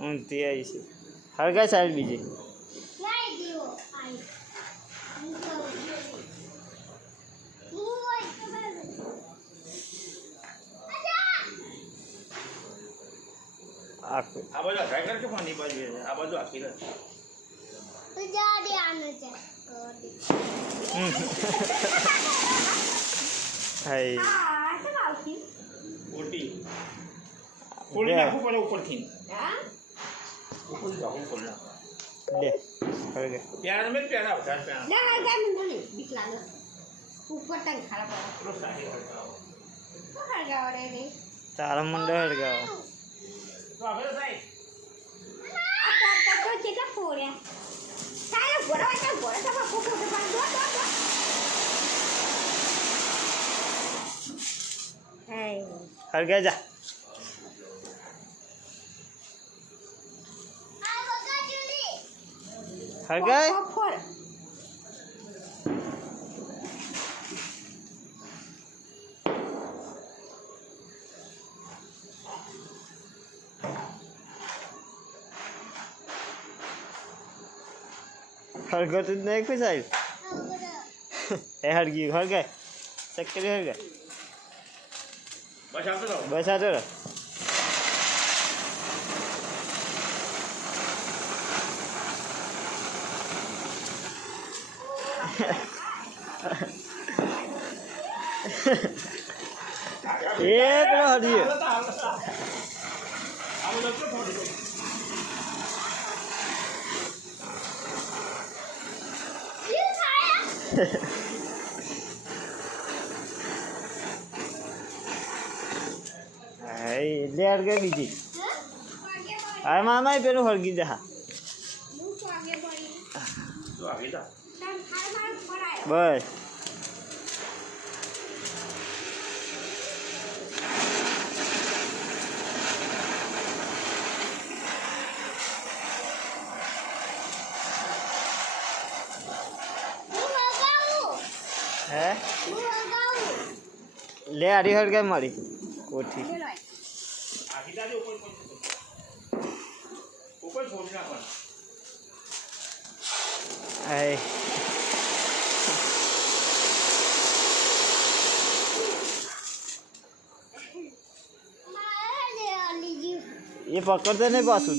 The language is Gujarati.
ઊંધી આવી છે હળગાય સાઈડ બીજી આખું આ બાજુ ટ્રાય કરજો કોની બાજુ આ બાજુ આખી રહે તો જા દે આને છે હાય હા તો આવતી ઓટી ફોલી નાખો પડે ઉપરથી હા ઉપર જાઓ ફોલી નાખો લે હળગાય પ્યાર મેં પ્યાર આવતા પ્યાર ના ના જાય મને બોલી બીક લાગે ઉપર તને ખરાબ આવે થોડો સારી હળગાવો તો હળગાવડે રે તારા મંડળ હળગાવો તો આગળ સાઈ આ તો કેટલા ફોડ્યા સારા ઘોડા તો કોકો તો પાડ દો હે હળગાય જા આ બગા જુલી હળગાય ફોડ હળગાતું જ નહીં કોઈ સાહેબ એ હળગી હળગાય ચક્કરી હળગાય બસ આવતો રહો બસ આજો રે એ પેલો હળગી આ બધું તો થોડું હાય લે હળગાય બીજી હા મામા પેલું હળગી જા તો આગળ જા બસ હે લે હારી હળગાય મારી કોઠી આગળ જાજો ઉપર છોડી નાખવાનું હાય એ પકડતો નહીં પાછું તું